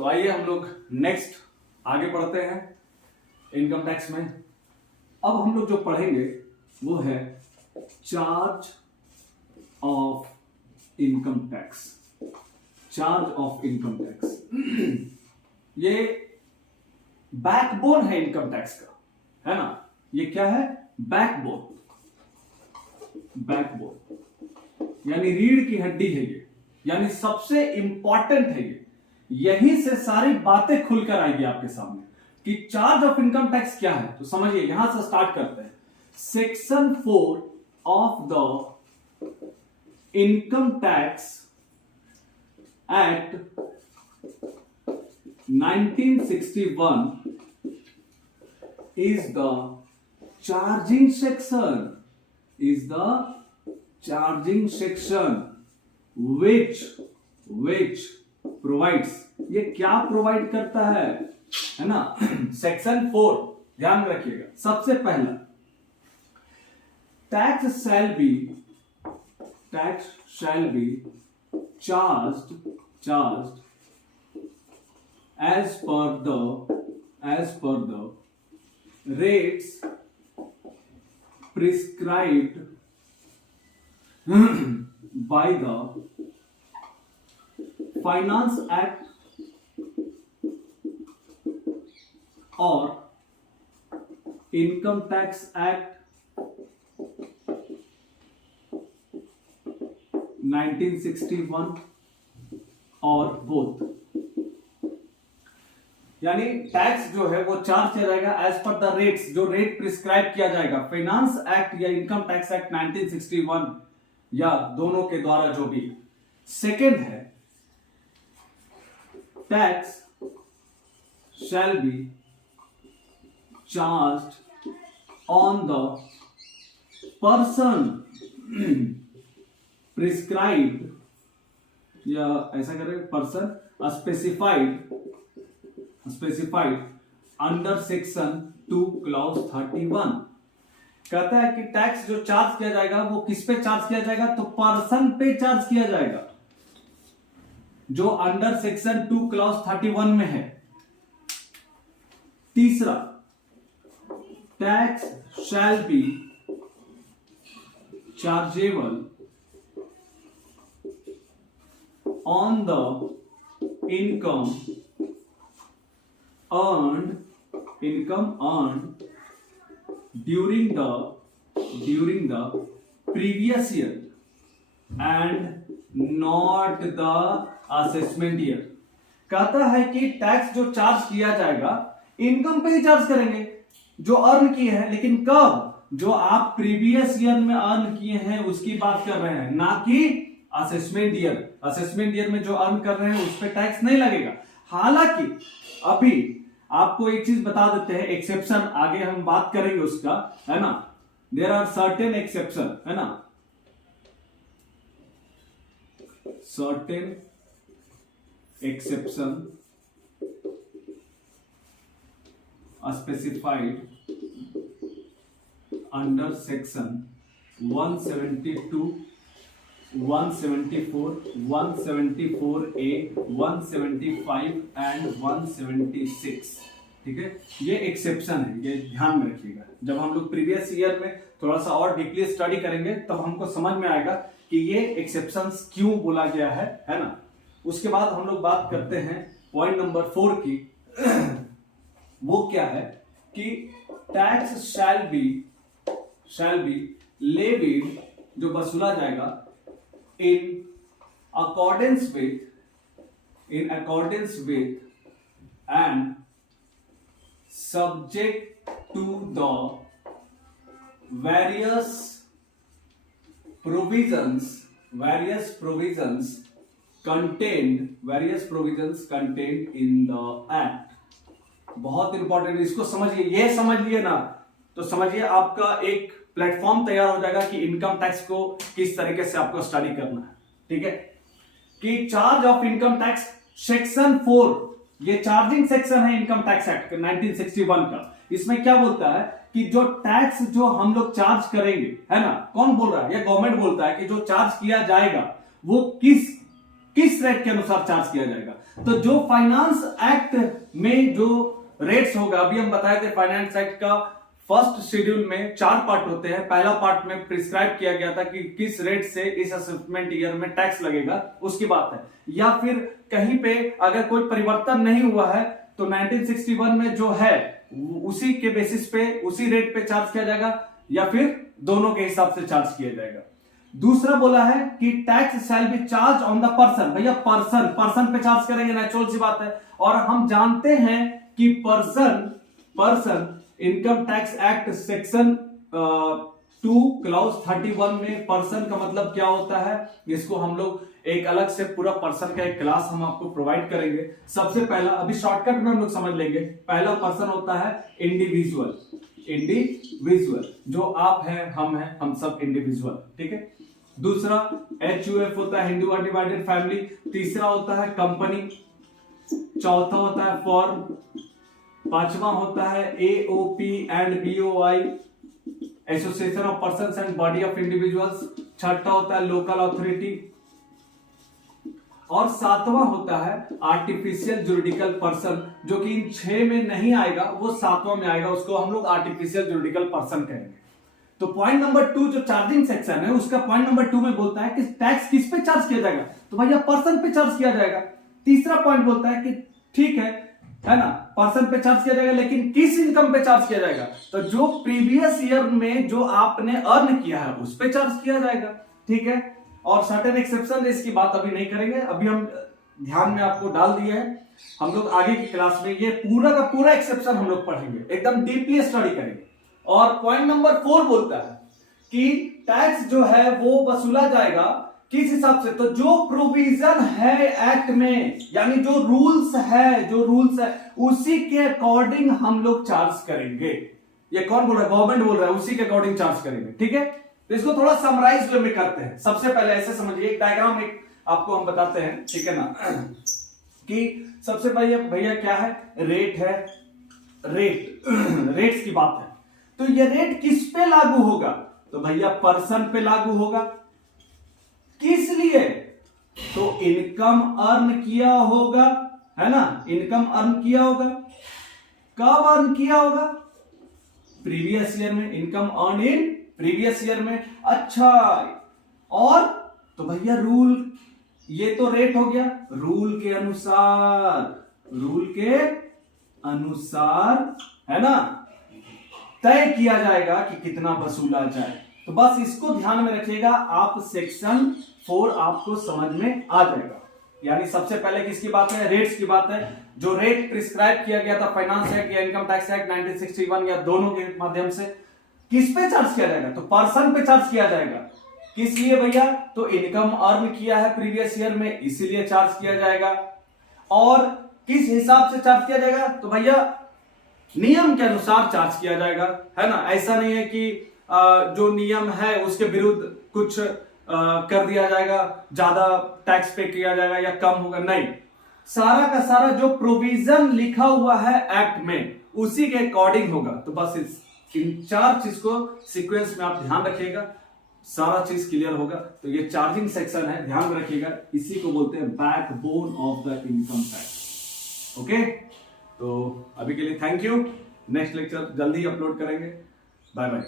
तो आइए हम लोग नेक्स्ट आगे बढ़ते हैं इनकम टैक्स में। अब हम लोग जो पढ़ेंगे वो है charge of income tax. Charge of income tax ये बैकबोन है इनकम टैक्स का, है ना। ये क्या है? बैकबोन। बैकबोन यानी रीढ़ की हड्डी है ये, यानी सबसे इंपॉर्टेंट है ये। यहीं से सारी बातें खुलकर आएगी आपके सामने कि चार्ज ऑफ इनकम टैक्स क्या है। तो समझिए, यहां से स्टार्ट करते हैं। Section 4 of the income tax act 1961 is the charging section, which provides, ये क्या प्रोवाइड करता है ना। सेक्शन 4 ध्यान रखिएगा। सबसे पहला, tax shall be charged as per the rates prescribed by the Finance Act or Income Tax Act 1961 और बोथ। यानी टैक्स जो है वो चार्ज किया जाएगा एज पर द रेट्स, जो रेट प्रिस्क्राइब किया जाएगा फाइनेंस एक्ट या इनकम टैक्स एक्ट 1961 या दोनों के द्वारा जो भी। सेकेंड है, tax shall be charged on the person prescribed, या ऐसा करें, person specified under section 2 clause 31। कहता है कि टैक्स जो चार्ज किया जाएगा वो किस पे चार्ज किया जाएगा? तो पर्सन पे चार्ज किया जाएगा, जो अंडर सेक्शन 2 क्लॉज 31 में है। तीसरा, tax shall be chargeable on the income earned during the previous year and not the assessment year। कहता है कि टैक्स जो चार्ज किया जाएगा इनकम पे ही चार्ज करेंगे जो अर्न किए हैं, लेकिन कब? जो आप प्रीवियस ईयर में अर्न किए हैं उसकी बात कर रहे हैं, ना कि असेसमेंट ईयर। असेसमेंट ईयर में जो अर्न कर रहे हैं उस पर टैक्स नहीं लगेगा। हालांकि अभी आपको एक चीज बता देते हैं, एक्सेप्शन आगे हम बात करेंगे उसका, है ना। देयर आर सर्टेन एक्सेप्शन, है ना, certain exception specified under section 172, 174, 174A, 175 and 176। ठीक है, ये एक्सेप्शन है, ये ध्यान में रखिएगा। जब हम लोग प्रीवियस ईयर में थोड़ा सा और डीपली स्टडी करेंगे तब हमको समझ में आएगा कि ये एक्सेप्शंस क्यों बोला गया है ना। उसके बाद हम लोग बात करते हैं पॉइंट नंबर 4 की। वो क्या है कि टैक्स शैल बी लेविड, जो वसूला जाएगा in accordance with and subject to the various provisions contained in the act। बहुत इंपॉर्टेंट, इसको समझिए। ये समझ लिए ना तो समझिए आपका एक प्लेटफॉर्म तैयार हो जाएगा कि इनकम टैक्स को किस तरीके से आपको स्टडी करना है। ठीक है, कि charge of income tax section 4, ये चार्जिंग सेक्शन है इनकम टैक्स एक्ट 1961 का। इसमें क्या बोलता है कि जो टैक्स जो हम लोग चार्ज करेंगे, है ना, कौन बोल रहा है? ये गवर्नमेंट बोलता है कि जो चार्ज किया जाएगा वो किस किस रेट के अनुसार चार्ज किया जाएगा। तो जो फाइनेंस एक्ट में जो रेट्स होगा, अभी हम बताए थे फाइनेंस एक्ट का फर्स्ट शेड्यूल में 4 पार्ट होते हैं। पहला पार्ट में प्रिस्क्राइब किया गया था कि किस रेट से इस असेसमेंट ईयर में टैक्स लगेगा, उसकी बात है। या फिर कहीं पे अगर कोई परिवर्तन नहीं हुआ है तो 1961 में जो है उसी के बेसिस पे उसी रेट पे चार्ज किया जाएगा, या फिर दोनों के हिसाब से चार्ज किया जाएगा। दूसरा बोला है कि tax shall be charge on the person. भैया पर्सन पे चार्ज करेंगे, नेचुरल सी बात है। और हम जानते हैं कि person income tax act section 2 clause 31 में पर्सन का मतलब क्या होता है, इसको हम लोग एक अलग से पूरा पर्सन का एक क्लास हम आपको प्रोवाइड करेंगे। सबसे पहला अभी शॉर्टकट में हम लोग समझ लेंगे। पहला पर्सन होता है इंडिविजुअल, जो आप हैं, हम सब इंडिविजुअल, ठीक है। दूसरा HUF होता है हिंदू अनडिवाइडेड फैमिली। तीसरा होता है कंपनी। चौथा होता है फॉर्म। पांचवा होता है AOP and BOI, association of persons and body of individuals. छठा होता है लोकल अथॉरिटी। और सातवां होता है आर्टिफिशियल जुरिडिकल पर्सन, जो कि इन 6 में नहीं आएगा, वो 7वां में आएगा, उसको हम लोग आर्टिफिशियल जुरिडिकल पर्सन कहेंगे। तो पॉइंट नंबर 2 जो चार्जिंग सेक्शन है उसका पॉइंट नंबर 2 में बोलता है कि टैक्स किस पे चार्ज किया जाएगा, तो भैया पर्सन पे चार्ज किया जाएगा। तीसरा पॉइंट बोलता है कि ठीक है ना, पर्सन पे चार्ज किया जाएगा, लेकिन किस इनकम पे चार्ज किया जाएगा, तो जो प्रीवियस ईयर में जो आपने अर्न किया है उस पे चार्ज किया जाएगा, ठीक है। और सर्टेन एक्सेप्शन, इसकी बात अभी नहीं करेंगे, अभी हम ध्यान में आपको डाल दिए हैं। हम लोग आगे की क्लास में ये पूरा का पूरा एक्सेप्शन हम लोग पढ़ेंगे, एकदम डीपली स्टडी करेंगे। और पॉइंट नंबर 4 बोलता है कि टैक्स जो है वो वसूला जाएगा किस हिसाब से, तो जो प्रोविजन है एक्ट में, यानी जो रूल्स है उसी के अकॉर्डिंग हम लोग चार्ज करेंगे। ये कौन बोल रहा है, गवर्नमेंट बोल रहा है, उसी के अकॉर्डिंग चार्ज करेंगे, ठीक है। तो इसको थोड़ा समराइज वे में करते हैं। सबसे पहले ऐसे समझिए, एक डायग्राम एक आपको हम बताते हैं, ठीक है ना, कि सबसे पहले भैया क्या है, रेट है, रेट्स की बात है। तो ये रेट किस पे लागू होगा, तो भैया पर्सन पे लागू होगा। किस लिए, तो इनकम अर्न किया होगा, है ना, इनकम अर्न किया होगा। कब अर्न किया होगा, प्रीवियस ईयर में, income earn in previous year में। अच्छा, और तो भैया रूल, ये तो रेट हो गया, रूल के अनुसार है ना, तय किया जाएगा कि कितना वसूला जाए। तो बस इसको ध्यान में रखिएगा आप, सेक्शन 4 आपको समझ में आ जाएगा। यानी सबसे पहले किसकी बात है, रेट्स की बात है। जो रेट प्रिस्क्राइब किया गया था फाइनेंस एक्ट या इनकम टैक्स एक्ट 1961 या दोनों के माध्यम से, किस पे चार्ज किया जाएगा, तो पर्सन पे चार्ज किया जाएगा। किस लिए भैया, तो इनकम अर्न किया है प्रीवियस ईयर में, इसीलिए चार्ज किया जाएगा। और किस हिसाब से चार्ज किया जाएगा, तो भैया नियम के अनुसार चार्ज किया जाएगा, है ना। ऐसा नहीं है कि जो नियम है उसके विरुद्ध कुछ कर दिया जाएगा, ज्यादा टैक्स पे किया जाएगा या कम होगा, नहीं। सारा का सारा जो प्रोविजन लिखा हुआ है एक्ट में उसी के अकॉर्डिंग होगा। तो बस इन 4 चीज को सीक्वेंस में आप ध्यान रखिएगा, सारा चीज क्लियर होगा। तो ये चार्जिंग सेक्शन है, ध्यान में रखिएगा, इसी को बोलते हैं backbone of the income tax. Okay, तो अभी के लिए थैंक यू। नेक्स्ट लेक्चर जल्दी अपलोड करेंगे। Bye bye.